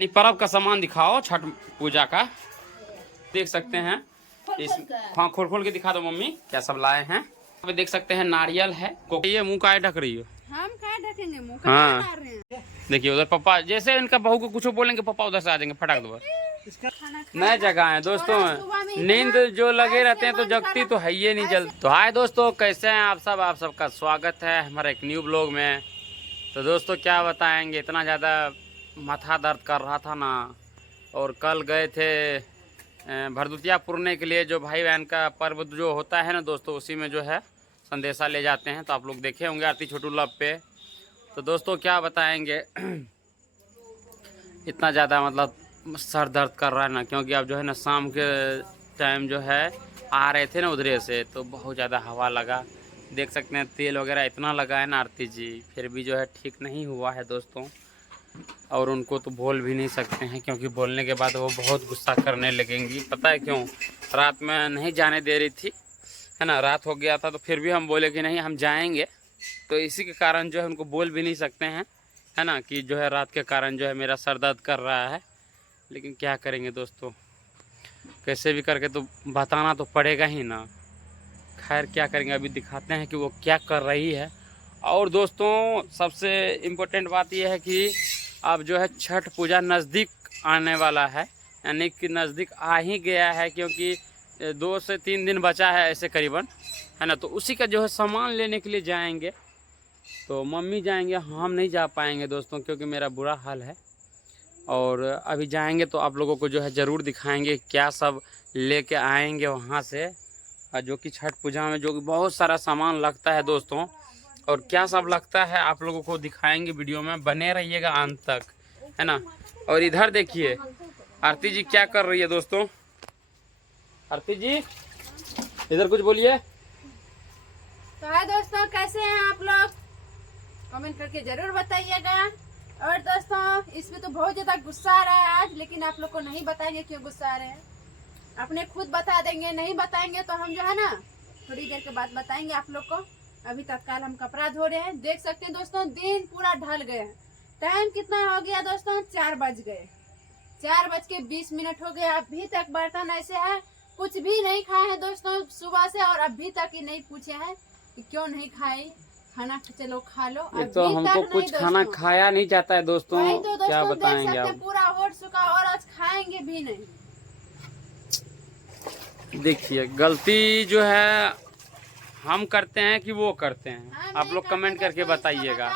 पर्व का सामान दिखाओ छठ पूजा का। देख सकते हैं इस हाँ खोल खोल के दिखा दो मम्मी क्या सब लाए हैं। यहाँ पे देख सकते हैं नारियल है। ये मुंह का ढक रही हो। हम क्या ढकेंगे मुंह का हाँ देखिए उधर पापा जैसे इनका बहू को कुछ बोलेंगे पापा उधर से आ जाएंगे फटाक दो। नए जगह है दोस्तों नींद जो लगे रहते हैं तो जगती तो है ये नहीं जल्दी। तो हाय दोस्तों कैसे हैं आप सब। आप सबका स्वागत है हमारे एक न्यू ब्लॉग में। तो दोस्तों क्या बताएंगे इतना ज़्यादा माथा दर्द कर रहा था ना। और कल गए थे भरदुतिया पुरने के लिए जो भाई बहन का पर्व जो होता है ना दोस्तों उसी में जो है संदेशा ले जाते हैं। तो आप लोग देखे होंगे आरती छोटू लब पे। तो दोस्तों क्या बताएंगे इतना ज़्यादा मतलब सर दर्द कर रहा है ना क्योंकि अब जो है ना शाम के टाइम जो है आ रहे थे ना उधरे से तो बहुत ज़्यादा हवा लगा। देख सकते हैं तेल वगैरह इतना लगा है ना आरती जी फिर भी जो है ठीक नहीं हुआ है दोस्तों। और उनको तो बोल भी नहीं सकते हैं क्योंकि बोलने के बाद वो बहुत गुस्सा करने लगेंगी। पता है क्यों रात में नहीं जाने दे रही थी है ना। रात हो गया था तो फिर भी हम बोले कि नहीं हम जाएंगे। तो इसी के कारण जो है उनको बोल भी नहीं सकते हैं है ना कि जो है रात के कारण जो है मेरा सर दर्द कर रहा है। लेकिन क्या करेंगे दोस्तों कैसे भी करके तो बताना तो पड़ेगा ही ना। खैर क्या करेंगे अभी दिखाते हैं कि वो क्या कर रही है। और दोस्तों सबसे इम्पोर्टेंट बात यह है कि अब जो है छठ पूजा नज़दीक आने वाला है यानी कि नज़दीक आ ही गया है क्योंकि 2 से 3 दिन बचा है ऐसे करीबन है ना। तो उसी का जो है सामान लेने के लिए जाएंगे। तो मम्मी जाएंगे हम नहीं जा पाएंगे दोस्तों क्योंकि मेरा बुरा हाल है। और अभी जाएंगे तो आप लोगों को जो है ज़रूर दिखाएंगे क्या सब लेके आएंगे वहाँ से। जो कि छठ पूजा में जो कि बहुत सारा सामान लगता है दोस्तों और क्या सब लगता है आप लोगों को दिखाएंगे वीडियो में बने रहिएगा अंत तक है ना। और इधर देखिए आरती जी क्या कर रही है दोस्तों। आरती जी इधर कुछ बोलिए। तो हाय दोस्तों कैसे हैं आप लोग कमेंट करके जरूर बताइएगा। और दोस्तों इसमें तो बहुत ज्यादा गुस्सा आ रहा है आज लेकिन आप लोग को नहीं बताएंगे क्यों गुस्सा आ रहे हैं। अपने खुद बता देंगे नहीं बताएंगे तो हम जो है ना थोड़ी देर के बाद बताएंगे आप लोग को। अभी तत्काल हम कपड़ा धो रहे हैं। देख सकते हैं दोस्तों दिन पूरा ढल गया है। टाइम कितना हो गया दोस्तों 4 बज गए 4:20 हो गया। अभी तक बर्तन ऐसे है कुछ भी नहीं खाए हैं दोस्तों सुबह से। और अभी तक ही नहीं पूछे हैं कि क्यों नहीं खाई खाना चलो खा लो। ये तो हमको कुछ खाना खाया नहीं जाता है दोस्तों। तो दोस्तों क्या देख बताएंगे सकते आप पूरा होट चुका और आज खाएंगे भी नहीं। देखिए गलती जो है हम करते हैं कि वो करते हैं आप लोग कमेंट करके बताइएगा।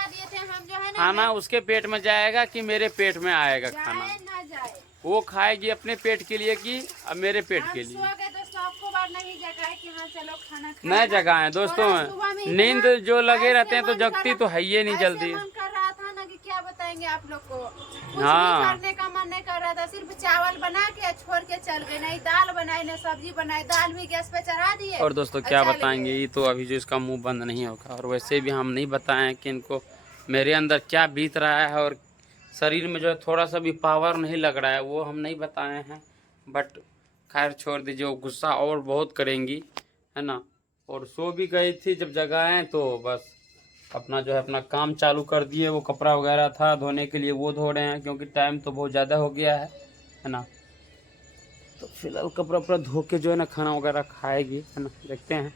खाना उसके पेट में जाएगा कि मेरे पेट में आएगा खाना। ना जाए वो खाएगी अपने पेट के लिए कि अब मेरे पेट के लिए। नए जगह है दोस्तों नींद जो लगे रहते हैं तो जगती तो है ये नहीं जल्दी। कर रहा था ना कि क्या बताएंगे आप लोग को कुछ हाँ भी करने का मन नहीं कर रहा था। सिर्फ चावल बना के छोड़ के चल गए। नहीं दाल बनाई ना सब्जी बनाई दाल भी गैस पे चढ़ा दिए। और दोस्तों क्या बताएंगे ये तो अभी जो इसका मुंह बंद नहीं होगा। और वैसे भी हम नहीं बताएं कि इनको मेरे अंदर क्या बीत रहा है और शरीर में जो है थोड़ा सा भी पावर नहीं लग रहा है वो हम नहीं बताए हैं। बट खैर छोड़ दीजिए वो गुस्सा और बहुत करेंगी है ना। और सो भी गई थी जब जगाएं तो बस अपना जो है अपना काम चालू कर दिए। वो कपड़ा वगैरह था धोने के लिए वो धो रहे हैं क्योंकि टाइम तो बहुत ज़्यादा हो गया है ना। तो फिलहाल कपड़ा वपड़ा धो के जो है ना खाना वगैरह खाएगी है ना देखते हैं।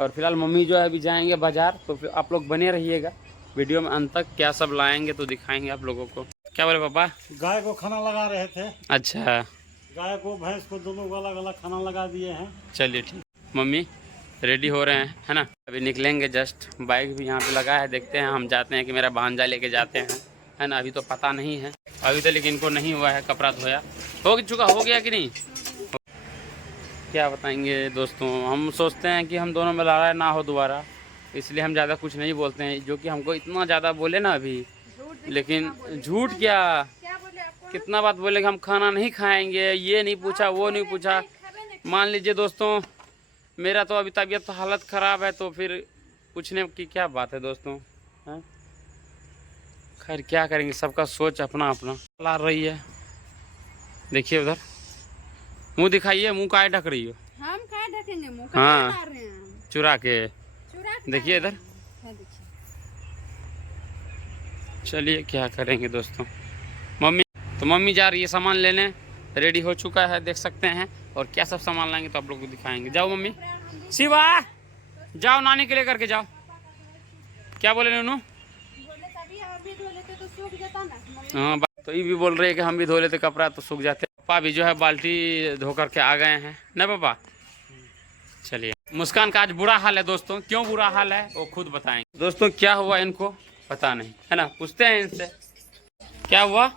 और फिलहाल मम्मी जो है अभी जाएंगे बाज़ार तो फिर आप लोग बने रहिएगा वीडियो में अंत तक। क्या सब लाएंगे तो दिखाएंगे आप लोगों को। क्या बोले पापा। गाय को खाना लगा रहे थे। अच्छा गाय को भैंस को दोनों को अलग अलग खाना लगा दिए हैं। चलिए ठीक। मम्मी रेडी हो रहे हैं है ना। अभी निकलेंगे जस्ट बाइक भी यहाँ पे लगा है देखते हैं हम जाते हैं कि मेरा भांजा लेके जाते हैं है ना। अभी तो पता नहीं है अभी तो लेकिन इनको नहीं हुआ है कपड़ा धोया हो गया कि नहीं। क्या बताएंगे दोस्तों हम सोचते हैं कि हम दोनों में लड़ाई ना हो दोबारा इसलिए हम ज़्यादा कुछ नहीं बोलते हैं। जो कि हमको इतना ज़्यादा बोले ना अभी लेकिन झूठ क्या कितना बात बोले कि हम खाना नहीं खाएंगे ये नहीं पूछा वो नहीं पूछा। मान लीजिए दोस्तों मेरा तो अभी तबीयत तो हालत ख़राब है तो फिर पूछने की क्या बात है दोस्तों हैं। खैर क्या करेंगे सबका सोच अपना अपना ला रही है। देखिए उधर मुंह दिखाइए मुंह का ढक रही हो। हम क्या ढकेंगे मुंह का हाँ चुरा के देखिए इधर। चलिए क्या करेंगे दोस्तों। मम्मी तो मम्मी जा रही है सामान लेने, रेडी हो चुका है देख सकते हैं। और क्या सब सामान लाएंगे तो आप लोग को दिखाएंगे। जाओ मम्मी, शिवा जाओ नानी के लेकर के जाओ। क्या बोले नूनू? हाँ तो ये भी बोल रहे हैं कि हम भी धो लेते कपड़ा तो सूख जाते। पापा भी जो है बाल्टी धो करके आ गए हैं ना पापा। चलिए, मुस्कान का आज बुरा हाल है दोस्तों। क्यों बुरा हाल है वो खुद बताएंगे। दोस्तों क्या हुआ इनको पता नहीं है ना, पूछते हैं इनसे क्या हुआ।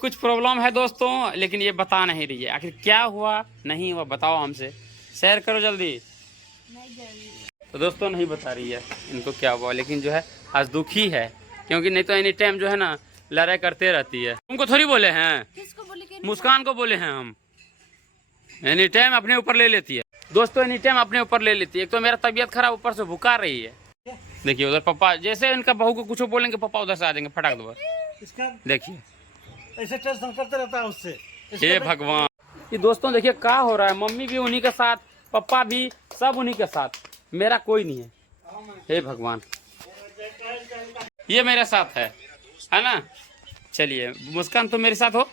कुछ प्रॉब्लम है दोस्तों, लेकिन ये बता नहीं रही है। आखिर क्या हुआ नहीं हुआ बताओ, हमसे शेयर करो जल्दी। तो दोस्तों नहीं बता रही है इनको क्या हुआ, लेकिन जो है आज दुखी है, क्योंकि नहीं तो एनी टाइम जो है ना लड़ाई करते रहती है। तुमको थोड़ी बोले हैं, किसको बोले कि मुस्कान को बोले हैं हम। एनी टाइम अपने ऊपर ले लेती है दोस्तों, एनी टाइम अपने ऊपर ले लेती है। एक तो मेरा तबीयत खराब, ऊपर से भुका रही है। देखिए उधर पापा, जैसे इनका बहू को कुछ बोलेंगे पापा उधर से आ जाएंगे फटाक दो। देखिए ऐसे टेंशन करते रहता है उससे। हे भगवान, ये दोस्तों देखिए क्या हो रहा है। मम्मी भी उन्हीं के साथ, पापा भी, सब उन्हीं के साथ, मेरा कोई नहीं है। हे भगवान, ये मेरे साथ है ना। चलिए मुस्कान तो मेरे साथ हो।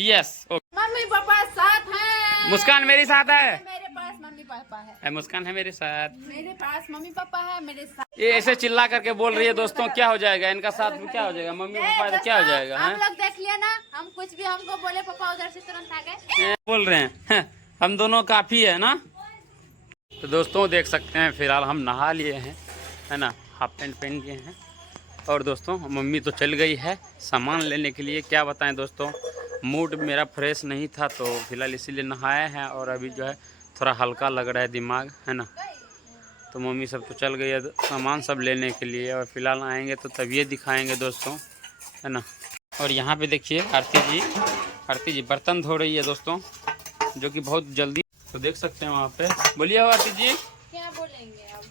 यस मम्मी पापा साथ हैं। मुस्कान मेरे साथ है। मेरे पास मम्मी पापा है। मुस्कान है मेरे साथ। मेरे पास मम्मी पापा है मेरे साथ। ये ऐसे चिल्ला करके बोल रही है दोस्तों, क्या हो जाएगा इनका साथ में, क्या हो जाएगा मम्मी पापा तो क्या हो जाएगा। हम लोग देख लिया ना, हम कुछ भी हमको बोले पापा उधर से तुरंत आ गए। बोल रहे हैं हम दोनों काफी है ना। तो दोस्तों देख सकते हैं फिलहाल हम नहा लिए हैं है ना, हाफ पैंट पहन लिए हैं। और दोस्तों मम्मी तो चल गई है सामान लेने के लिए। क्या बताएं दोस्तों, मूड मेरा फ्रेश नहीं था तो फिलहाल इसीलिए नहाए हैं। और अभी जो है थोड़ा हल्का लग रहा है दिमाग है ना। तो मम्मी सब तो चल गई है सामान सब लेने के लिए, और फिलहाल आएंगे तो तभी दिखाएंगे दोस्तों है ना। और यहाँ पे देखिए आरती जी बर्तन धो रही है दोस्तों, जो कि बहुत जल्दी। तो देख सकते हैं वहाँ पे। बोलिए आरती जी। क्या बोलेंगे अब,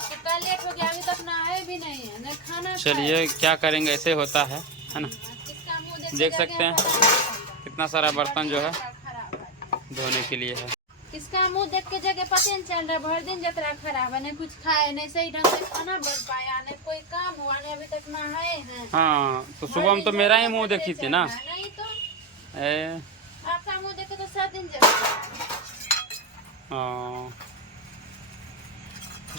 कितना लेट हो गया, अभी तक नहाए भी नहीं है ना खाना। चलिए क्या करेंगे, ऐसे होता है ना। किसका मुंह देख सकते हैं कितना सारा बर्तन जो है धोने के लिए है। किसका मुंह देख के जगह पता नहीं चल रहा। भर दिन जतरा खराब है, नहीं कुछ खाए, नहीं सही ढंग से खाना बन पाया, नहीं कोई काम हुआ, नहीं अभी तक नहाए हैं। हाँ तो सुबह में तो मेरा ही मुंह देखी थी ना। नहीं तो ए, आपका मुंह देखे तो 7 दिन जल। हाँ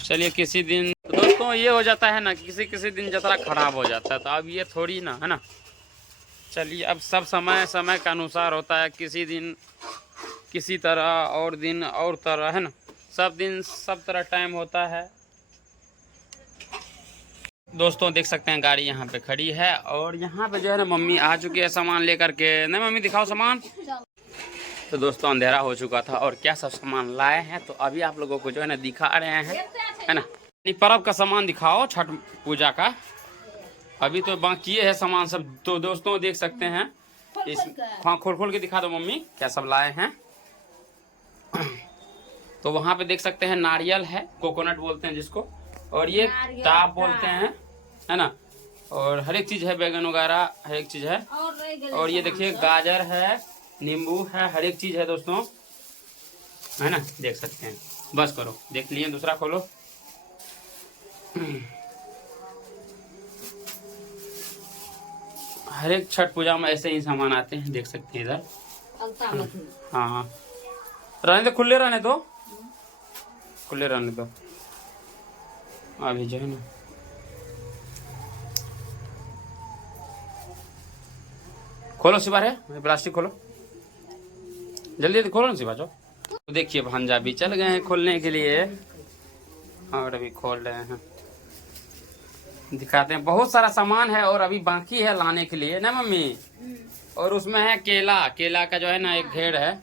चलिए किसी दिन दोस्तों ये हो जाता है ना, किसी दिन जतरा खराब हो जाता है। तो अब ये थोड़ी ना है ना। चलिए अब सब समय के अनुसार होता है। किसी दिन किसी तरह और दिन और तरह है ना। सब दिन सब तरह टाइम होता है। दोस्तों देख सकते हैं गाड़ी यहाँ पे खड़ी है, और यहाँ पे जो है ना मम्मी आ चुकी है सामान लेकर के। नहीं मम्मी दिखाओ सामान। तो दोस्तों अंधेरा हो चुका था और क्या सब सामान लाए हैं तो अभी आप लोगों को जो है ना दिखा रहे हैं है ना। पर्व का सामान दिखाओ, छठ पूजा का। अभी तो बाकी है सामान सब। तो दोस्तों देख सकते हैं इस, हाँ खोल के दिखा दो मम्मी क्या सब लाए हैं। तो वहाँ पे देख सकते हैं नारियल है, कोकोनट बोलते हैं जिसको, और ये टाप बोलते हैं है ना। और हर एक चीज है, बैगन वगैरह हर एक चीज है। और ये देखिए गाजर है, नींबू है, हर एक चीज है दोस्तों है ना। देख सकते हैं, बस करो देख लिए। दूसरा खोलो। हर एक छठ पूजा में ऐसे ही सामान आते हैं, देख सकते हैं इधर। हाँ रहने दो, खुले रहने दो, खुले रहने दो। अभी जो है ना खोलो शिवा है, प्लास्टिक खोलो जल्दी खोलो ना शिवा। जो तो देखिए भांजा भी चल गए हैं खोलने के लिए, और अभी खोल रहे हैं। दिखाते हैं, बहुत सारा सामान है और अभी बाकी है लाने के लिए ना मम्मी। और उसमें है केला का जो है ना एक घेर है,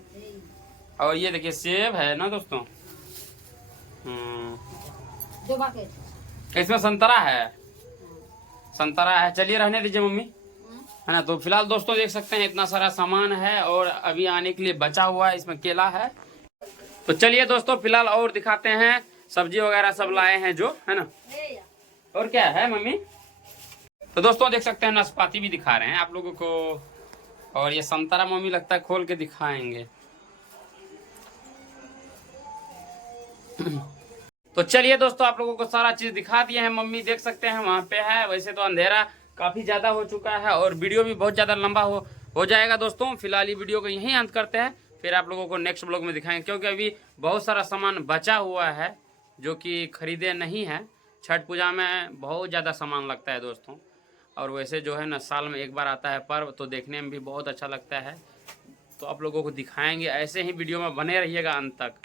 और ये देखिए सेब है ना दोस्तों। इसमें संतरा है। चलिए रहने दीजिए मम्मी है ना। तो फिलहाल दोस्तों देख सकते हैं इतना सारा सामान है और अभी आने के लिए बचा हुआ है। इसमें केला है। तो चलिए दोस्तों फिलहाल और दिखाते हैं, सब्जी वगैरह सब लाए हैं जो है ना। और क्या है मम्मी। तो दोस्तों देख सकते हैं नाशपाती भी दिखा रहे हैं आप लोगों को, और ये संतरा मम्मी लगता है खोल के दिखाएंगे। तो चलिए दोस्तों आप लोगों को सारा चीज दिखा दिए हैं। मम्मी देख सकते हैं वहाँ पे है, वैसे तो अंधेरा काफ़ी ज़्यादा हो चुका है और वीडियो भी बहुत ज़्यादा लंबा हो जाएगा दोस्तों। फिलहाल ये वीडियो को यहीं अंत करते हैं, फिर आप लोगों को नेक्स्ट ब्लॉग में दिखाएंगे, क्योंकि अभी बहुत सारा सामान बचा हुआ है जो कि खरीदे नहीं है। छठ पूजा में बहुत ज़्यादा सामान लगता है दोस्तों, और वैसे जो है ना साल में एक बार आता है पर्व, तो देखने में भी बहुत अच्छा लगता है। तो आप लोगों को दिखाएंगे, ऐसे ही वीडियो में बने रहिएगा अंत तक।